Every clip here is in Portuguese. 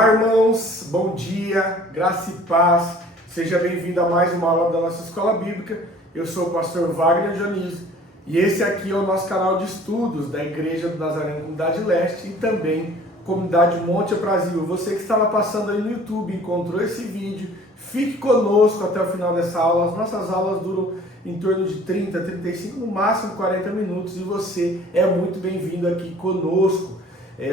Olá, irmãos, bom dia, graça e paz. Seja bem-vindo a mais uma aula da nossa escola bíblica. Eu sou o pastor Wagner Dionísio e esse aqui é o nosso canal de estudos da Igreja do Nazareno Comunidade Leste e também Comunidade Monte Aprazível. Você que estava passando aí no YouTube, encontrou esse vídeo, fique conosco até o final dessa aula. As nossas aulas duram em torno de 30, 35, no máximo 40 minutos e você é muito bem-vindo aqui conosco.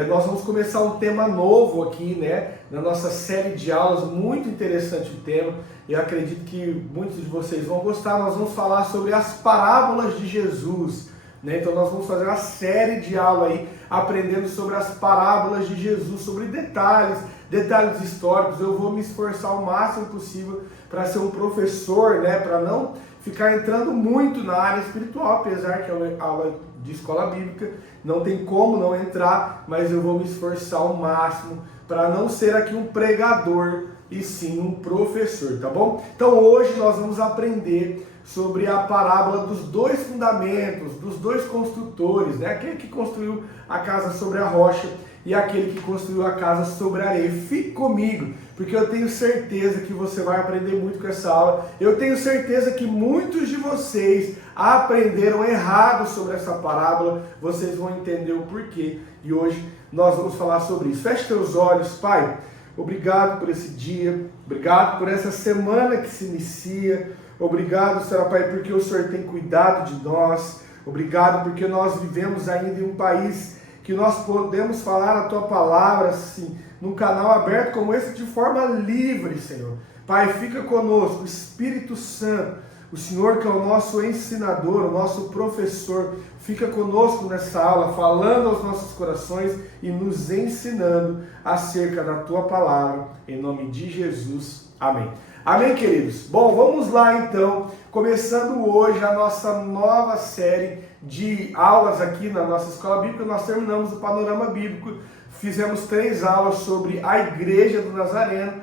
Nós vamos começar um tema novo aqui, na nossa série de aulas, muito interessante o tema, e eu acredito que muitos de vocês vão gostar. Nós vamos falar sobre as parábolas de Jesus, Então nós vamos fazer uma série de aulas aí, aprendendo sobre as parábolas de Jesus, sobre detalhes históricos. Eu vou me esforçar o máximo possível para ser um professor, para não ficar entrando muito na área espiritual, apesar que é uma aula de escola bíblica, não tem como não entrar, mas eu vou me esforçar ao máximo para não ser aqui um pregador e sim um professor, tá bom? Então hoje nós vamos aprender sobre a parábola dos dois fundamentos, dos dois construtores, aquele que construiu a casa sobre a rocha e aquele que construiu a casa sobre a areia. Fique comigo, porque eu tenho certeza que você vai aprender muito com essa aula. Eu tenho certeza que muitos de vocês aprenderam errado sobre essa parábola. Vocês vão entender o porquê. E hoje nós vamos falar sobre isso. Feche teus olhos, Pai. Obrigado por esse dia. Obrigado por essa semana que se inicia. Obrigado, Senhor Pai, porque o Senhor tem cuidado de nós. Obrigado porque nós vivemos ainda em um país que nós podemos falar a Tua palavra, assim, num canal aberto como esse, de forma livre, Senhor. Pai, fica conosco, Espírito Santo, o Senhor que é o nosso ensinador, o nosso professor, fica conosco nessa aula, falando aos nossos corações e nos ensinando acerca da Tua palavra, em nome de Jesus. Amém. Amém, queridos? Bom, vamos lá então, começando hoje a nossa nova série de aulas aqui na nossa escola bíblica. Nós terminamos o panorama bíblico, fizemos 3 aulas sobre a Igreja do Nazareno,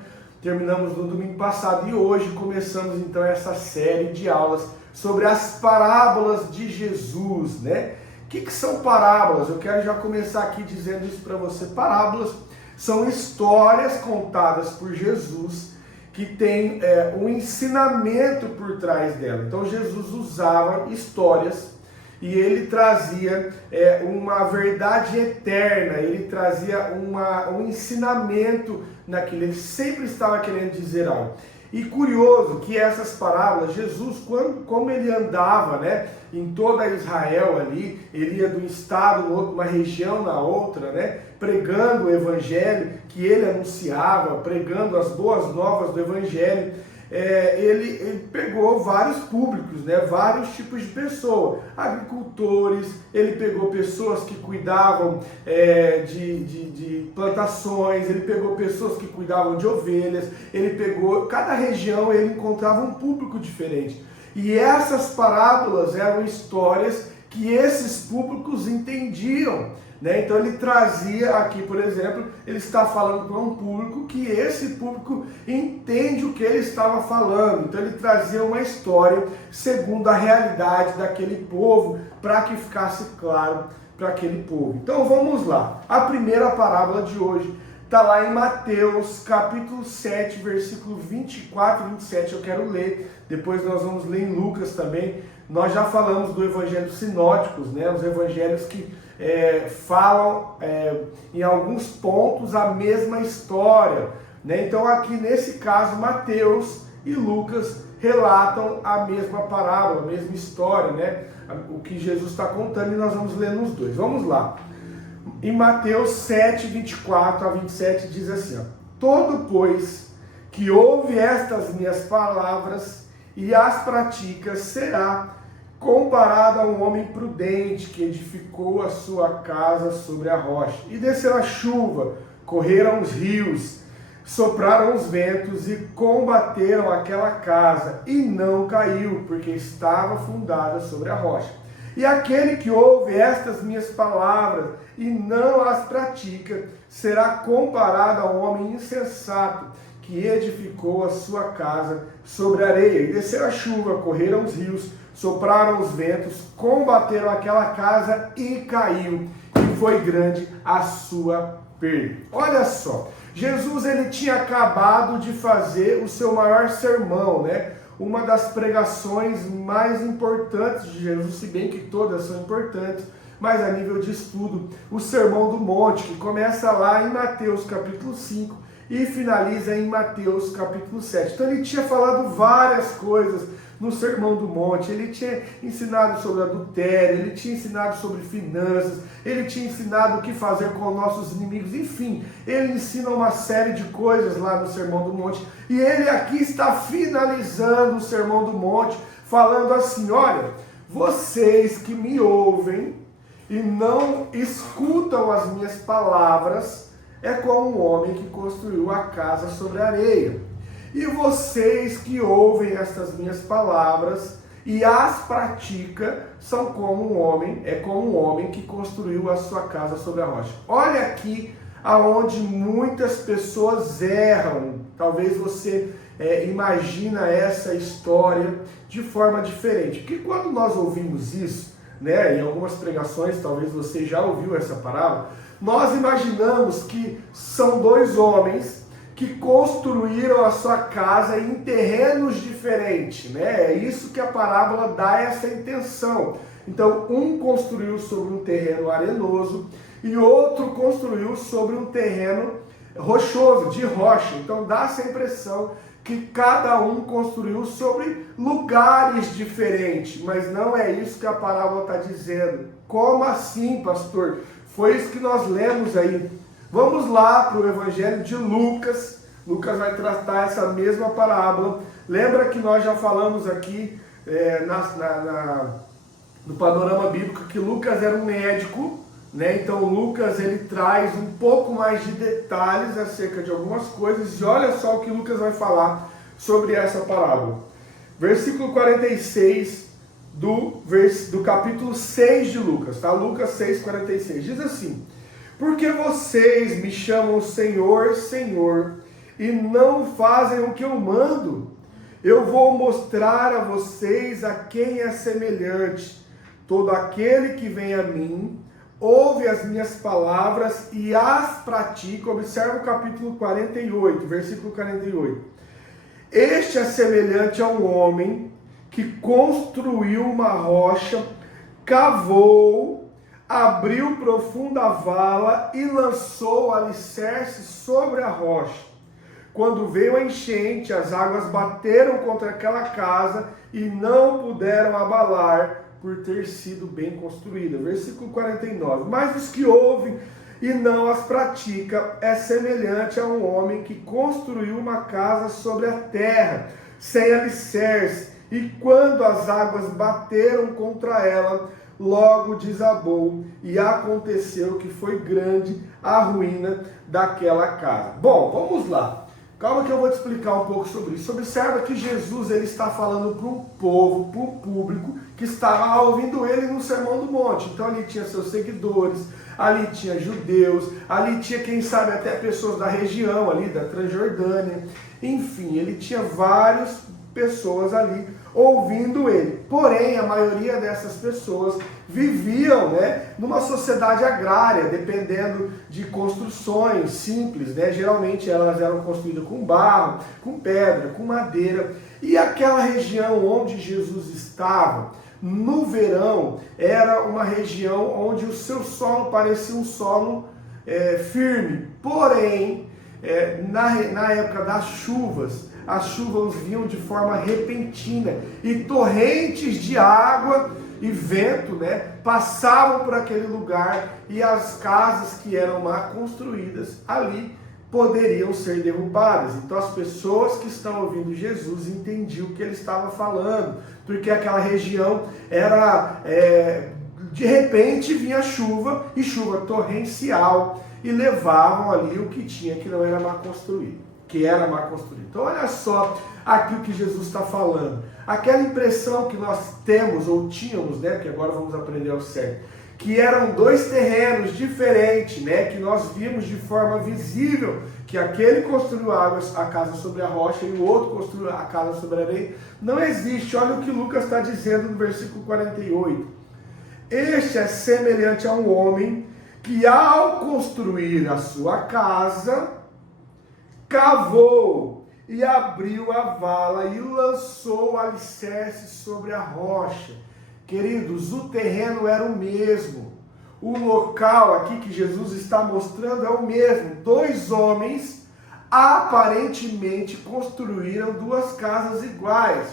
terminamos no domingo passado e hoje começamos então essa série de aulas sobre as parábolas de Jesus, O que são parábolas? Eu quero já começar aqui dizendo isso para você. Parábolas são histórias contadas por Jesus que tem um ensinamento por trás dela. Então Jesus usava histórias e ele trazia uma verdade eterna, ele trazia um ensinamento naquilo, ele sempre estava querendo dizer algo. E curioso que essas parábolas, Jesus, como ele andava em toda Israel ali, ele ia de um estado no outro, uma região na outra, pregando o evangelho que ele anunciava, pregando as boas novas do evangelho, ele pegou vários públicos, vários tipos de pessoas, agricultores, ele pegou pessoas que cuidavam de plantações, ele pegou pessoas que cuidavam de ovelhas, ele pegou, cada região ele encontrava um público diferente. E essas parábolas eram histórias que esses públicos entendiam. Então ele trazia aqui, por exemplo, ele está falando para um público que esse público entende o que ele estava falando. Então ele trazia uma história segundo a realidade daquele povo, para que ficasse claro para aquele povo. Então vamos lá. A primeira parábola de hoje está lá em Mateus capítulo 7, versículo 24 e 27. Eu quero ler, depois nós vamos ler em Lucas também. Nós já falamos do evangelho sinóticos, os evangelhos que falam em alguns pontos a mesma história, Então aqui nesse caso Mateus e Lucas relatam a mesma parábola, a mesma história, o que Jesus está contando, e nós vamos ler nos dois. Vamos lá. Em Mateus 7, 24 a 27 diz assim, todo, pois, que ouve estas minhas palavras e as pratica, será comparado a um homem prudente que edificou a sua casa sobre a rocha. E desceu a chuva, correram os rios, sopraram os ventos e combateram aquela casa, e não caiu, porque estava fundada sobre a rocha. E aquele que ouve estas minhas palavras e não as pratica, será comparado a um homem insensato que edificou a sua casa sobre a areia. E desceu a chuva, correram os rios, sopraram os ventos, combateram aquela casa e caiu, e foi grande a sua perda. Olha só, Jesus ele tinha acabado de fazer o seu maior sermão, né? Uma das pregações mais importantes de Jesus, se bem que todas são importantes, mas a nível de estudo, o Sermão do Monte, que começa lá em Mateus capítulo 5 e finaliza em Mateus capítulo 7. Então ele tinha falado várias coisas no Sermão do Monte, ele tinha ensinado sobre adultério, ele tinha ensinado sobre finanças, ele tinha ensinado o que fazer com os nossos inimigos, enfim, ele ensina uma série de coisas lá no Sermão do Monte, e ele aqui está finalizando o Sermão do Monte, falando assim, olha, vocês que me ouvem e não escutam as minhas palavras, é como um homem que construiu a casa sobre a areia. E vocês que ouvem estas minhas palavras e as praticam, são como um homem que construiu a sua casa sobre a rocha. Olha aqui aonde muitas pessoas erram. Talvez você imagina essa história de forma diferente. Porque quando nós ouvimos isso, né, em algumas pregações, talvez você já ouviu essa parábola, nós imaginamos que são dois homens que construíram a sua casa em terrenos diferentes, né? É isso que a parábola dá essa intenção. Então, um construiu sobre um terreno arenoso e outro construiu sobre um terreno rochoso, de rocha. Então, dá essa impressão que cada um construiu sobre lugares diferentes, mas não é isso que a parábola está dizendo. Como assim, pastor? Foi isso que nós lemos aí. Vamos lá para o Evangelho de Lucas. Lucas vai tratar essa mesma parábola. Lembra que nós já falamos aqui no panorama bíblico que Lucas era um médico, né? Então Lucas ele traz um pouco mais de detalhes acerca de algumas coisas. E olha só o que Lucas vai falar sobre essa parábola. Versículo 46 do capítulo 6 de Lucas, tá? Lucas 6:46. Diz assim: porque vocês me chamam Senhor, Senhor, e não fazem o que eu mando, eu vou mostrar a vocês a quem é semelhante. Todo aquele que vem a mim, ouve as minhas palavras e as pratica. Observa o capítulo 48, versículo 48. Este é semelhante a um homem que construiu uma rocha, cavou, abriu profunda vala e lançou o alicerce sobre a rocha. Quando veio a enchente, as águas bateram contra aquela casa e não puderam abalar, por ter sido bem construída. Versículo 49. Mas os que ouvem e não as praticam é semelhante a um homem que construiu uma casa sobre a terra, sem alicerce, e quando as águas bateram contra ela, logo desabou, e aconteceu que foi grande a ruína daquela casa. Bom, vamos lá. Calma que eu vou te explicar um pouco sobre isso. Observa que Jesus ele está falando para um povo, para um público que estava ouvindo ele no Sermão do Monte. Então ali tinha seus seguidores, ali tinha judeus, ali tinha quem sabe até pessoas da região ali, da Transjordânia. Enfim, ele tinha várias pessoas ali ouvindo ele. Porém, a maioria dessas pessoas viviam, né, numa sociedade agrária, dependendo de construções simples, né? Geralmente elas eram construídas com barro, com pedra, com madeira. E aquela região onde Jesus estava, no verão, era uma região onde o seu solo parecia um solo firme. Porém, na época das chuvas, as chuvas vinham de forma repentina e torrentes de água e vento, né, passavam por aquele lugar e as casas que eram mal construídas ali poderiam ser derrubadas. Então as pessoas que estão ouvindo Jesus entendiam o que ele estava falando, porque aquela região era, de repente vinha chuva e chuva torrencial e levavam ali o que tinha que não era mal construído. Então olha só aqui o que Jesus está falando. Aquela impressão que nós temos ou tínhamos, né, porque agora vamos aprender ao certo, que eram dois terrenos diferentes, né, que nós vimos de forma visível, que aquele construiu a casa sobre a rocha e o outro construiu a casa sobre a areia. Não existe. Olha o que Lucas está dizendo no versículo 48. Este é semelhante a um homem que ao construir a sua casa, cavou e abriu a vala e lançou o alicerce sobre a rocha. Queridos, o terreno era o mesmo. O local aqui que Jesus está mostrando é o mesmo. Dois homens aparentemente construíram duas casas iguais.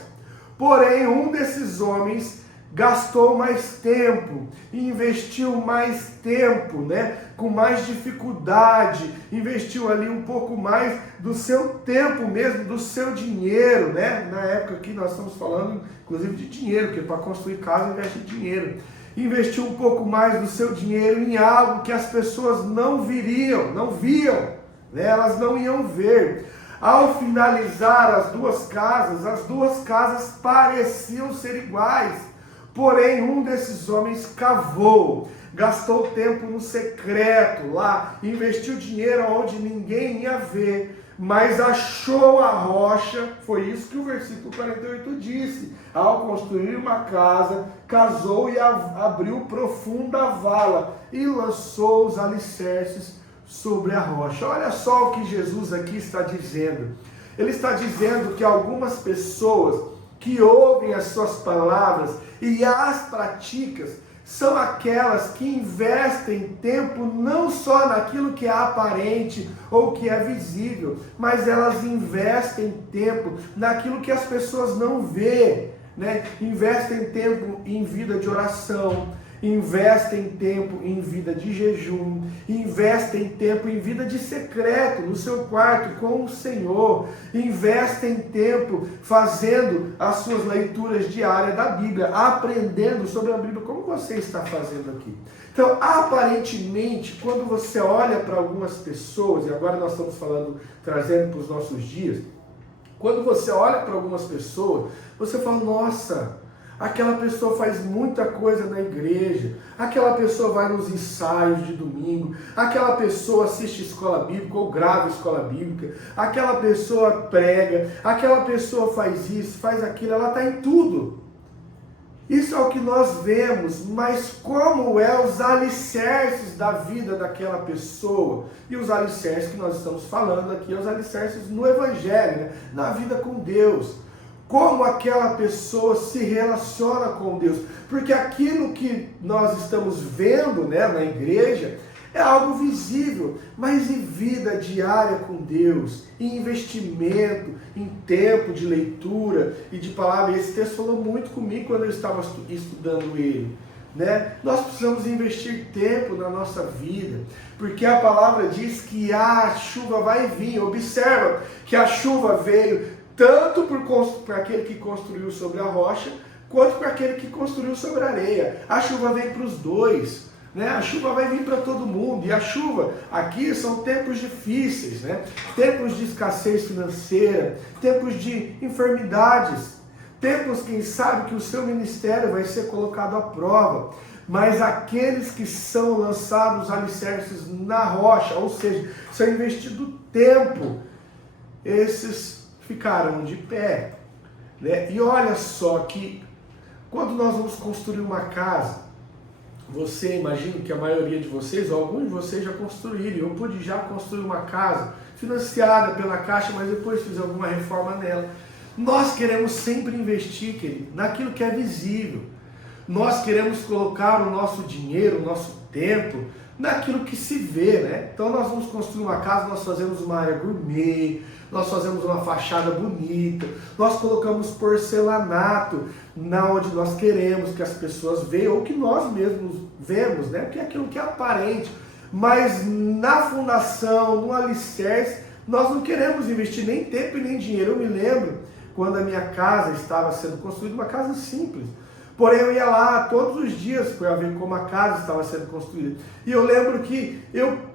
Porém, um desses homens gastou mais tempo, investiu mais tempo, com mais dificuldade, investiu ali um pouco mais do seu tempo mesmo, do seu dinheiro, Na época que nós estamos falando, inclusive, de dinheiro, porque para construir casa investe dinheiro. Investiu um pouco mais do seu dinheiro em algo que as pessoas não viam, elas não iam ver. Ao finalizar as duas casas pareciam ser iguais. Porém, um desses homens cavou, gastou tempo no secreto lá, investiu dinheiro onde ninguém ia ver, mas achou a rocha. Foi isso que o versículo 48 disse. Ao construir uma casa, casou e abriu profunda vala e lançou os alicerces sobre a rocha. Olha só o que Jesus aqui está dizendo. Ele está dizendo que algumas pessoas que ouvem as suas palavras e as praticam são aquelas que investem tempo não só naquilo que é aparente ou que é visível, mas elas investem tempo naquilo que as pessoas não vê, Investem tempo em vida de oração, investem tempo em vida de jejum, investem tempo em vida de secreto, no seu quarto com o Senhor, investem tempo fazendo as suas leituras diárias da Bíblia, aprendendo sobre a Bíblia, como você está fazendo aqui. Então, aparentemente, quando você olha para algumas pessoas, e agora nós estamos trazendo para os nossos dias, quando você olha para algumas pessoas, você fala, nossa, aquela pessoa faz muita coisa na igreja, aquela pessoa vai nos ensaios de domingo, aquela pessoa assiste escola bíblica ou grava escola bíblica, aquela pessoa prega, aquela pessoa faz isso, faz aquilo, ela está em tudo. Isso é o que nós vemos, mas como é os alicerces da vida daquela pessoa? E os alicerces que nós estamos falando aqui, os alicerces no Evangelho, na vida com Deus. Como aquela pessoa se relaciona com Deus. Porque aquilo que nós estamos vendo, na igreja é algo visível, mas em vida diária com Deus, em investimento, em tempo de leitura e de palavra. Esse texto falou muito comigo quando eu estava estudando ele. Nós precisamos investir tempo na nossa vida, porque a palavra diz que a chuva vai vir. Observa que a chuva veio tanto para aquele que construiu sobre a rocha, quanto para aquele que construiu sobre a areia. A chuva vem para os dois. A chuva vai vir para todo mundo, e a chuva aqui são tempos difíceis, Tempos de escassez financeira, tempos de enfermidades, tempos, quem sabe, que o seu ministério vai ser colocado à prova, mas aqueles que são lançados alicerces na rocha, ou seja, são investido tempo, esses ficarão de pé, E olha só que quando nós vamos construir uma casa, você, imagino que a maioria de vocês, ou alguns de vocês já construíram. Eu pude já construir uma casa financiada pela Caixa, mas depois fiz alguma reforma nela. Nós queremos sempre investir, querido, naquilo que é visível. Nós queremos colocar o nosso dinheiro, o nosso tempo, naquilo que se vê, Então nós vamos construir uma casa, nós fazemos uma área gourmet, nós fazemos uma fachada bonita, nós colocamos porcelanato na onde nós queremos que as pessoas vejam, ou que nós mesmos vemos, Porque é aquilo que é aparente. Mas na fundação, no alicerce, nós não queremos investir nem tempo e nem dinheiro. Eu me lembro quando a minha casa estava sendo construída, uma casa simples. Porém, eu ia lá todos os dias para ver como a casa estava sendo construída. E eu lembro que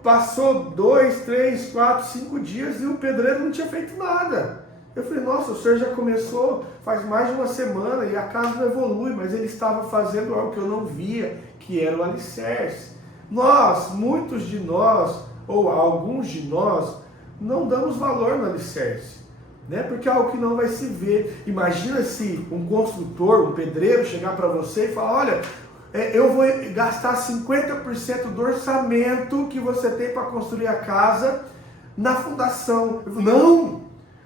passou 2, 3, 4, 5 dias e o pedreiro não tinha feito nada. Eu falei, nossa, o senhor já começou faz mais de uma semana e a casa não evolui, mas ele estava fazendo algo que eu não via, que era o alicerce. Muitos de nós, ou alguns de nós, não damos valor no alicerce. Porque é algo que não vai se ver. Imagina se um construtor, um pedreiro chegar para você e falar, olha, eu vou gastar 50% do orçamento que você tem para construir a casa na fundação.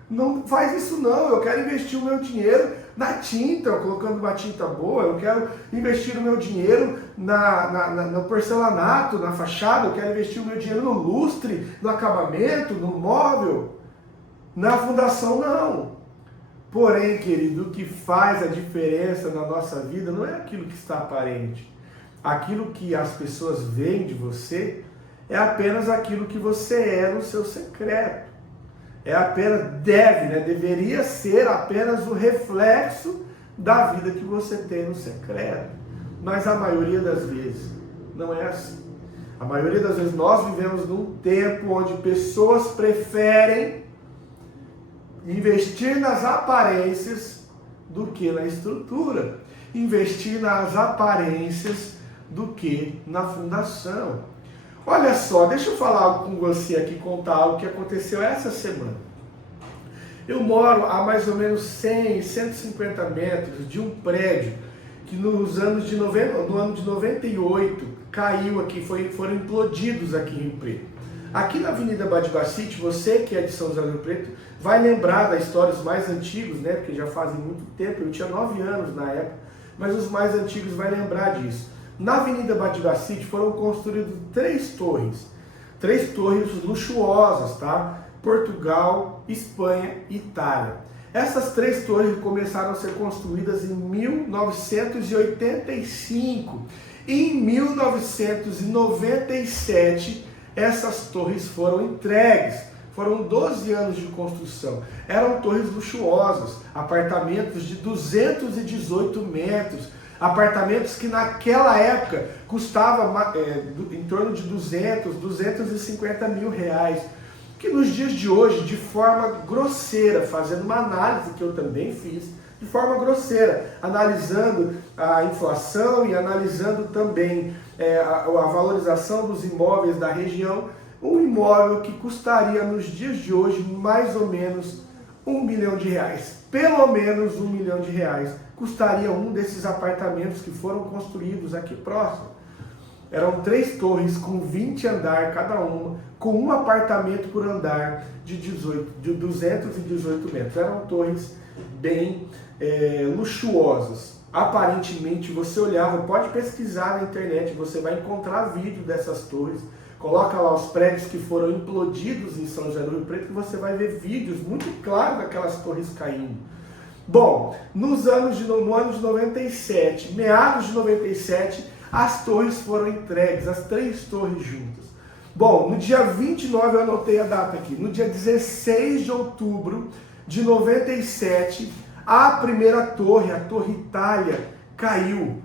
Não faz isso não, eu quero investir o meu dinheiro na tinta, colocando uma tinta boa, eu quero investir o meu dinheiro no porcelanato, na fachada, eu quero investir o meu dinheiro no lustre, no acabamento, no móvel. Na fundação não. Porém, querido, o que faz a diferença na nossa vida não é aquilo que está aparente. Aquilo que as pessoas veem de você é apenas aquilo que você é no seu secreto. É apenas, deveria ser apenas o reflexo da vida que você tem no secreto. Mas a maioria das vezes não é assim. A maioria das vezes nós vivemos num tempo onde pessoas preferem investir nas aparências do que na estrutura. Investir nas aparências do que na fundação. Olha só, deixa eu falar algo com você aqui, contar algo que aconteceu essa semana. Eu moro a mais ou menos 100, 150 metros de um prédio que no ano de 98 caiu aqui, foram implodidos aqui em Rio Preto. Aqui na Avenida Badibacite, você que é de São José do Rio Preto, vai lembrar da história, os mais antigos, né? Porque já fazem muito tempo, eu tinha 9 anos na época, mas os mais antigos vão lembrar disso. Na Avenida Badibacite foram construídas 3 torres luxuosas, tá? Portugal, Espanha e Itália. Essas 3 torres começaram a ser construídas em 1985. Em 1997, essas torres foram entregues. Foram 12 anos de construção. Eram torres luxuosas, apartamentos de 218 metros, apartamentos que naquela época custavam em torno de 250 mil reais. Que nos dias de hoje, de forma grosseira, fazendo uma análise que eu também fiz, de forma grosseira, analisando a inflação e analisando também a valorização dos imóveis da região, um imóvel que custaria nos dias de hoje mais ou menos R$1 milhão. Pelo menos R$1 milhão custaria um desses apartamentos que foram construídos aqui próximo. Eram 3 torres com 20 andares cada uma, com um apartamento por andar de 218 metros. Eram torres bem luxuosas. Aparentemente, você olhava, pode pesquisar na internet, você vai encontrar vídeo dessas torres. Coloca lá os prédios que foram implodidos em São José do Rio Preto, que você vai ver vídeos muito claros daquelas torres caindo. Bom, no ano de 97, meados de 97, as torres foram entregues, as 3 torres juntas. Bom, no dia 29, eu anotei a data aqui, no dia 16 de outubro de 97, a primeira torre, a Torre Itália, caiu.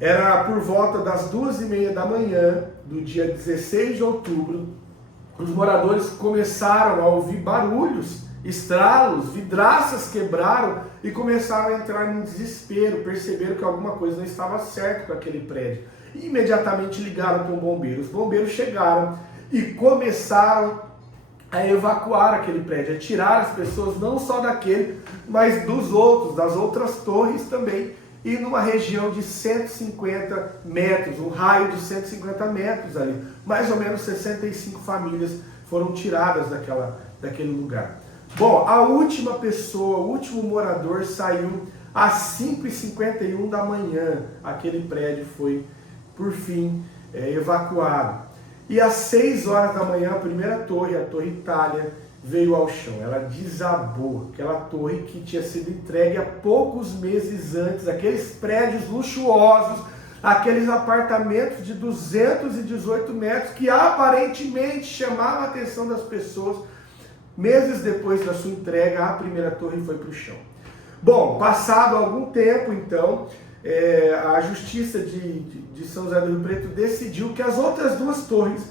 Era por volta das 2h30 da manhã, do dia 16 de outubro, os moradores começaram a ouvir barulhos, estralos, vidraças quebraram e começaram a entrar em desespero, perceberam que alguma coisa não estava certa com aquele prédio. E imediatamente ligaram para o bombeiro. Os bombeiros chegaram e começaram a evacuar aquele prédio, a tirar as pessoas não só daquele, mas dos outros, das outras torres também, e numa região de 150 metros, um raio de 150 metros ali. Mais ou menos 65 famílias foram tiradas daquele lugar. Bom, a última pessoa, o último morador saiu às 5h51 da manhã. Aquele prédio foi, por fim, evacuado. E às 6 horas da manhã, a primeira torre, a Torre Itália, veio ao chão. Ela desabou. Aquela torre que tinha sido entregue há poucos meses antes, aqueles prédios luxuosos, aqueles apartamentos de 218 metros que aparentemente chamavam a atenção das pessoas. Meses depois da sua entrega, a primeira torre foi para o chão. Bom, passado algum tempo, então, a Justiça de São José do Rio Preto decidiu que as outras 2 torres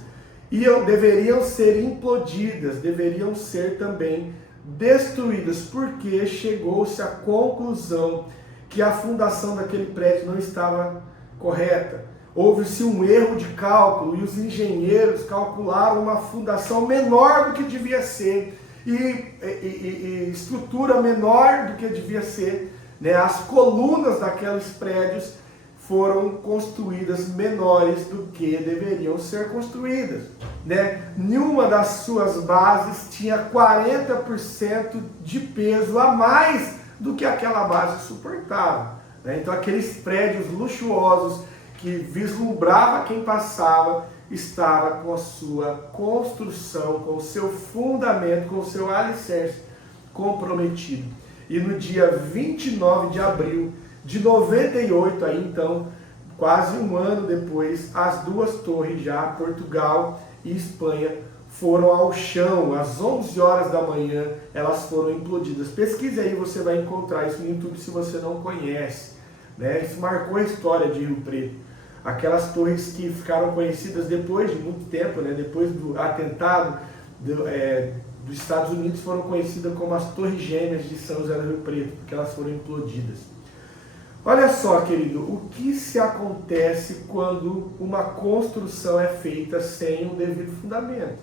deveriam ser implodidas, deveriam ser também destruídas, porque chegou-se à conclusão que a fundação daquele prédio não estava correta. Houve-se um erro de cálculo e os engenheiros calcularam uma fundação menor do que devia ser e estrutura menor do que devia ser, né? As colunas daqueles prédios foram construídas menores do que deveriam ser construídas, né? Nenhuma das suas bases tinha 40% de peso a mais do que aquela base suportava, né? Então aqueles prédios luxuosos que vislumbrava quem passava estava com a sua construção, com o seu fundamento, com o seu alicerce comprometido. E no dia 29 de abril de 98, aí então, quase um ano depois, as duas torres já, Portugal e Espanha, foram ao chão. Às 11 horas da manhã, elas foram implodidas. Pesquise aí, você vai encontrar isso no YouTube se você não conhece, né? Isso marcou a história de Rio Preto. Aquelas torres que ficaram conhecidas depois de muito tempo, né? Depois do atentado dos Estados Unidos, foram conhecidas como as Torres Gêmeas de São José do Rio Preto, porque elas foram implodidas. Olha só, querido, o que se acontece quando uma construção é feita sem um devido fundamento?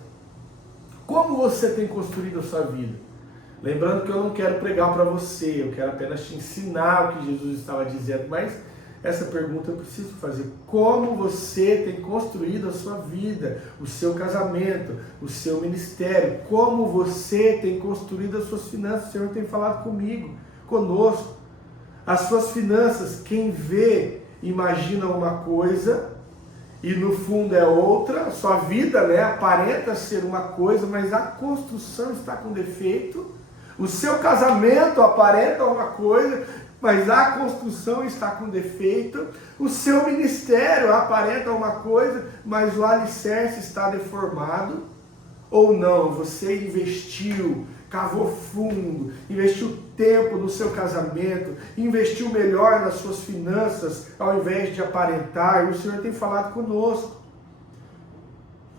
Como você tem construído a sua vida? Lembrando que eu não quero pregar para você, eu quero apenas te ensinar o que Jesus estava dizendo, mas essa pergunta eu preciso fazer. Como você tem construído a sua vida, o seu casamento, o seu ministério? Como você tem construído as suas finanças? O Senhor tem falado conosco. As suas finanças, quem vê, imagina uma coisa e no fundo é outra. A sua vida, né, aparenta ser uma coisa, mas a construção está com defeito. O seu casamento aparenta uma coisa, mas a construção está com defeito. O seu ministério aparenta uma coisa, mas o alicerce está deformado. Ou não, você investiu, cavou fundo, investiu tempo no seu casamento, investiu melhor nas suas finanças, ao invés de aparentar, e o Senhor tem falado conosco.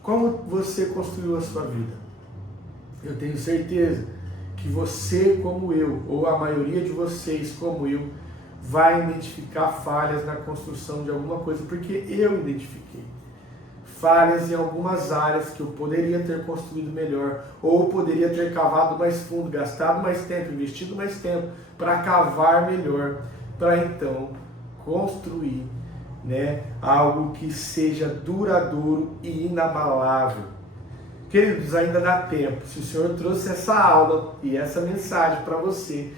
Como você construiu a sua vida? Eu tenho certeza que você, como eu, ou a maioria de vocês, como eu, vai identificar falhas na construção de alguma coisa, porque eu identifiquei falhas em algumas áreas que eu poderia ter construído melhor, ou poderia ter cavado mais fundo, gastado mais tempo, investido mais tempo para cavar melhor, para então construir, né, algo que seja duradouro e inabalável. Queridos, ainda dá tempo. Se o Senhor trouxe essa aula e essa mensagem para você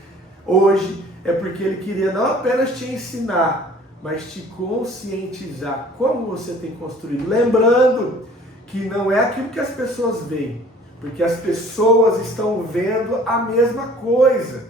hoje, é porque Ele queria não apenas te ensinar, mas te conscientizar como você tem construído. Lembrando que não é aquilo que as pessoas veem, porque as pessoas estão vendo a mesma coisa.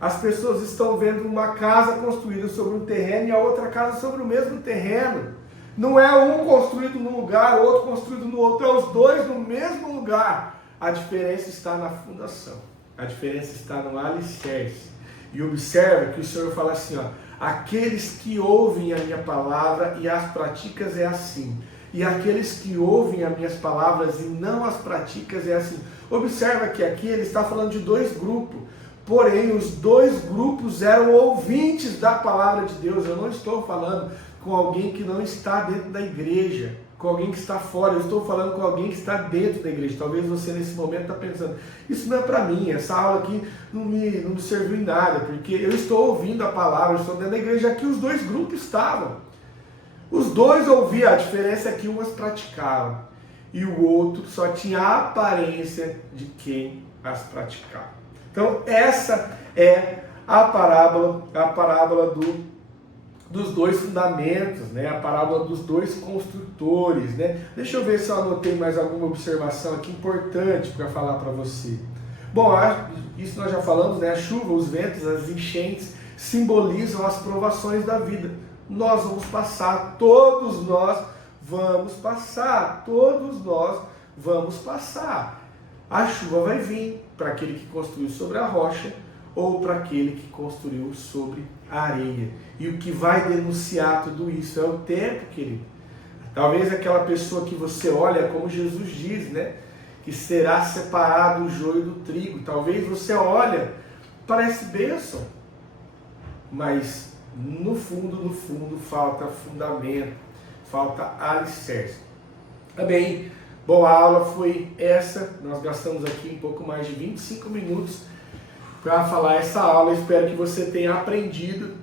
As pessoas estão vendo uma casa construída sobre um terreno e a outra casa sobre o mesmo terreno. Não é um construído num lugar, outro construído no outro, é os dois no mesmo lugar. A diferença está na fundação, a diferença está no alicerce. E observa que o Senhor fala assim, ó: aqueles que ouvem a minha palavra e as praticas é assim. E aqueles que ouvem as minhas palavras e não as praticas é assim. Observa que aqui ele está falando de dois grupos. Porém, os dois grupos eram ouvintes da palavra de Deus. Eu não estou falando com alguém que não está dentro da igreja, com alguém que está fora. Eu estou falando com alguém que está dentro da igreja. Talvez você nesse momento está pensando, isso não é para mim, essa aula aqui não me serviu em nada, porque eu estou ouvindo a palavra, eu estou dentro da igreja. Aqui os dois grupos estavam. Os dois ouviam, a diferença é que umas praticavam e o outro só tinha a aparência de quem as praticava. Então essa é a parábola dos dois fundamentos, né? A parábola dos dois construtores, né? Deixa eu ver se eu anotei mais alguma observação aqui importante para falar para você. Bom, isso nós já falamos, né? A chuva, os ventos, as enchentes simbolizam as provações da vida. Nós vamos passar, todos nós vamos passar, todos nós vamos passar. A chuva vai vir para aquele que construiu sobre a rocha ou para aquele que construiu sobre a areia. E o que vai denunciar tudo isso é o tempo, querido. Talvez aquela pessoa que você olha, como Jesus diz, né? Que será separado o joio do trigo. Talvez você olha, parece bênção, mas no fundo, falta fundamento, falta alicerce. Tá bem, bom, a aula foi essa. Nós gastamos aqui um pouco mais de 25 minutos para falar essa aula. Espero que você tenha aprendido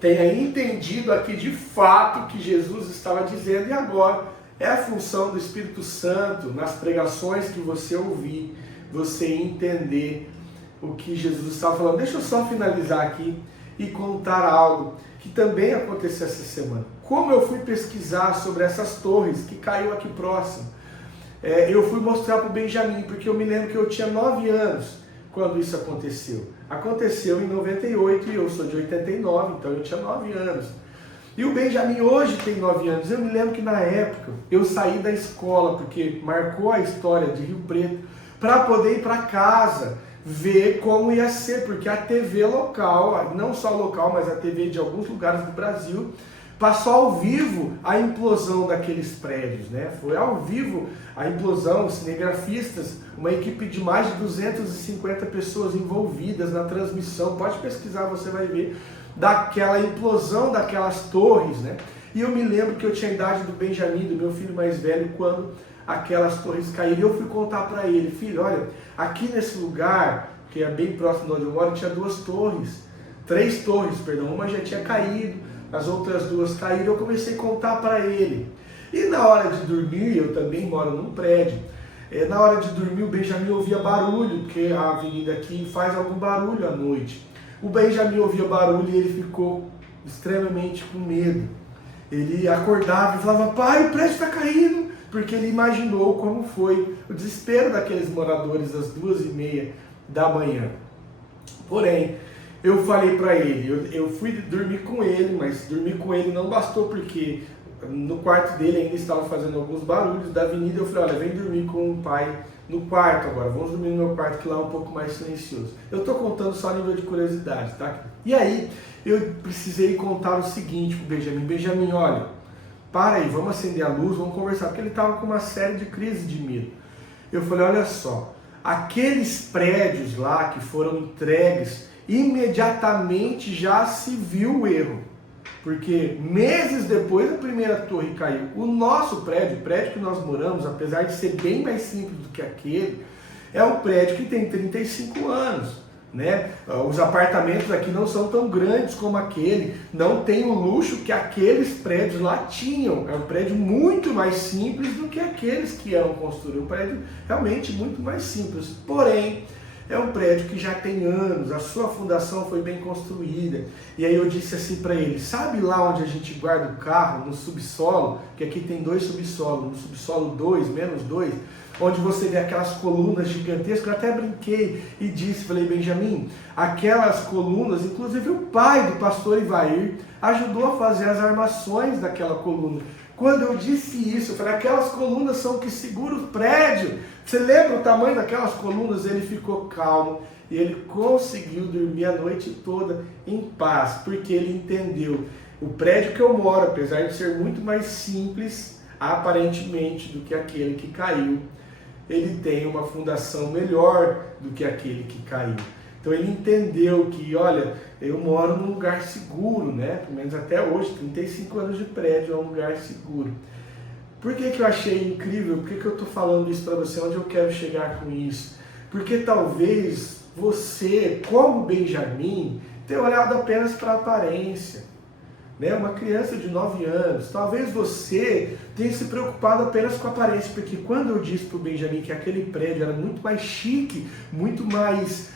tenha entendido aqui de fato o que Jesus estava dizendo, e agora é a função do Espírito Santo, nas pregações que você ouvir, você entender o que Jesus estava falando. Deixa eu só finalizar aqui e contar algo que também aconteceu essa semana. Como eu fui pesquisar sobre essas torres que caiu aqui próximo, eu fui mostrar para o Benjamin, porque eu me lembro que eu tinha 9 anos quando isso aconteceu. Aconteceu em 98 e eu sou de 89, então eu tinha 9 anos. E o Benjamin hoje tem 9 anos. Eu me lembro que na época eu saí da escola, porque marcou a história de Rio Preto, para poder ir para casa, ver como ia ser, porque a TV local, não só local, mas a TV de alguns lugares do Brasil, passou ao vivo a implosão daqueles prédios, né? Foi ao vivo a implosão, os cinegrafistas, uma equipe de mais de 250 pessoas envolvidas na transmissão, pode pesquisar, você vai ver, daquela implosão daquelas torres, né? E eu me lembro que eu tinha a idade do Benjamin, do meu filho mais velho, quando aquelas torres caíram. E eu fui contar para ele, filho, olha, aqui nesse lugar, que é bem próximo de onde eu moro, tinha 3 torres, perdão, uma já tinha caído, as outras 2 caíram. Eu comecei a contar para ele. E na hora de dormir, eu também moro num prédio, na hora de dormir o Benjamin ouvia barulho, porque a avenida aqui faz algum barulho à noite. O Benjamin ouvia barulho e ele ficou extremamente com medo. Ele acordava e falava, pai, o prédio está caindo, porque ele imaginou como foi o desespero daqueles moradores às 2h30 da manhã. Porém, eu falei para ele, eu fui dormir com ele, mas dormir com ele não bastou, porque no quarto dele ainda estavam fazendo alguns barulhos da avenida. Eu falei, olha, vem dormir com o pai no quarto agora, vamos dormir no meu quarto, que lá é um pouco mais silencioso. Eu estou contando só a nível de curiosidade, tá? E aí, eu precisei contar o seguinte pro Benjamin. Benjamin, olha, para aí, vamos acender a luz, vamos conversar, porque ele estava com uma série de crises de medo. Eu falei, olha só, aqueles prédios lá que foram entregues, imediatamente já se viu o erro. Porque meses depois a primeira torre caiu. O nosso prédio, o prédio que nós moramos, apesar de ser bem mais simples do que aquele, é um prédio que tem 35 anos. Né? Os apartamentos aqui não são tão grandes como aquele, não tem o luxo que aqueles prédios lá tinham. É um prédio muito mais simples do que aqueles que eram construídos. Um prédio realmente muito mais simples. Porém, é um prédio que já tem anos, a sua fundação foi bem construída. E aí eu disse assim para ele, sabe lá onde a gente guarda o carro, no subsolo, que aqui tem 2 subsolos, no subsolo 2, menos 2, onde você vê aquelas colunas gigantescas. Eu até brinquei e disse, falei, Benjamin, aquelas colunas, inclusive o pai do pastor Ivair ajudou a fazer as armações daquela coluna. Quando eu disse isso, eu falei, aquelas colunas são o que segura o prédio. Você lembra o tamanho daquelas colunas? Ele ficou calmo e ele conseguiu dormir a noite toda em paz, porque ele entendeu. O prédio que eu moro, apesar de ser muito mais simples, aparentemente, do que aquele que caiu, ele tem uma fundação melhor do que aquele que caiu. Então ele entendeu que, olha, eu moro num lugar seguro, né? Pelo menos até hoje, 35 anos de prédio é um lugar seguro. Por que eu achei incrível? Por que eu estou falando isso para você? Onde eu quero chegar com isso? Porque talvez você, como Benjamin, tenha olhado apenas para a aparência. Né? Uma criança de 9 anos, talvez você tenha se preocupado apenas com a aparência, porque quando eu disse para o Benjamin que aquele prédio era muito mais chique, muito mais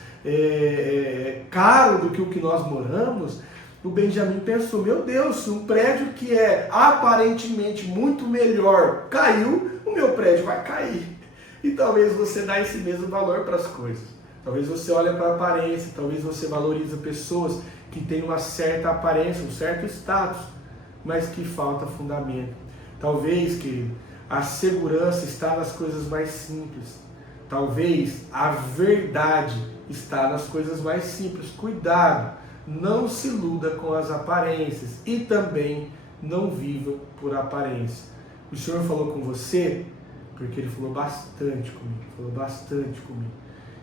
caro do que o que nós moramos, o Benjamin pensou, meu Deus, um prédio que é aparentemente muito melhor caiu, o meu prédio vai cair. E talvez você dá esse mesmo valor para as coisas. Talvez você olhe para a aparência, talvez você valorize pessoas que têm uma certa aparência, um certo status, mas que falta fundamento. Talvez que a segurança está nas coisas mais simples. Talvez a verdade está nas coisas mais simples. Cuidado, não se iluda com as aparências e também não viva por aparência. O Senhor falou com você porque Ele falou bastante comigo.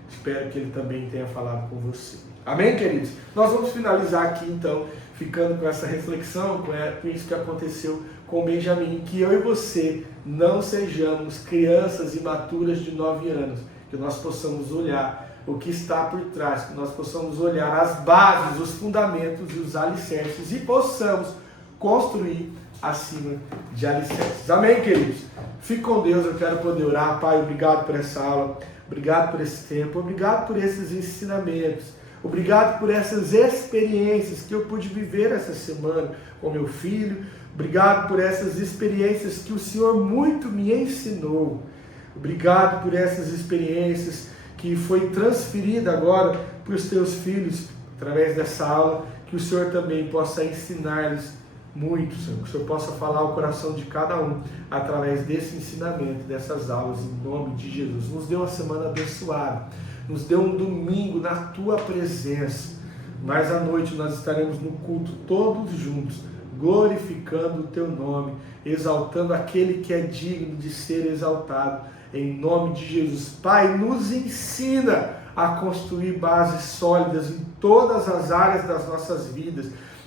Espero que Ele também tenha falado com você. Amém, queridos? Nós vamos finalizar aqui, então, ficando com essa reflexão, com isso que aconteceu com Benjamin, que eu e você não sejamos crianças imaturas de 9 anos, que nós possamos olhar o que está por trás, que nós possamos olhar as bases, os fundamentos e os alicerces e possamos construir acima de alicerces. Amém, queridos? Fique com Deus, eu quero poder orar. Pai, obrigado por essa aula, obrigado por esse tempo, obrigado por esses ensinamentos, obrigado por essas experiências que eu pude viver essa semana com meu filho, obrigado por essas experiências que o Senhor muito me ensinou, obrigado por essas experiências que foi transferida agora para os teus filhos, através dessa aula, que o Senhor também possa ensinar-lhes muito, Senhor, que o Senhor possa falar ao coração de cada um, através desse ensinamento, dessas aulas, em nome de Jesus. Nos dê uma semana abençoada, nos dê um domingo na Tua presença, mas à noite nós estaremos no culto todos juntos, glorificando o Teu nome, exaltando aquele que é digno de ser exaltado, em nome de Jesus. Pai, nos ensina a construir bases sólidas em todas as áreas das nossas vidas,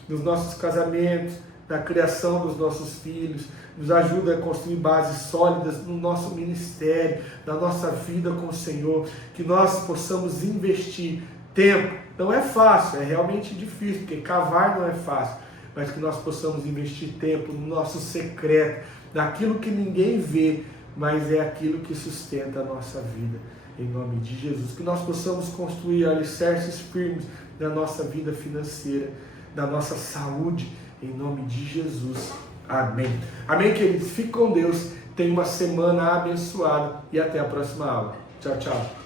nos nossos casamentos, na criação dos nossos filhos, nos ajuda a construir bases sólidas no nosso ministério, na nossa vida com o Senhor, que nós possamos investir tempo. Não é fácil, é realmente difícil, porque cavar não é fácil, mas que nós possamos investir tempo no nosso secreto, naquilo que ninguém vê, mas é aquilo que sustenta a nossa vida, em nome de Jesus. Que nós possamos construir alicerces firmes na nossa vida financeira, na nossa saúde, em nome de Jesus. Amém. Amém, queridos? Fique com Deus. Tenha uma semana abençoada e até a próxima aula. Tchau, tchau.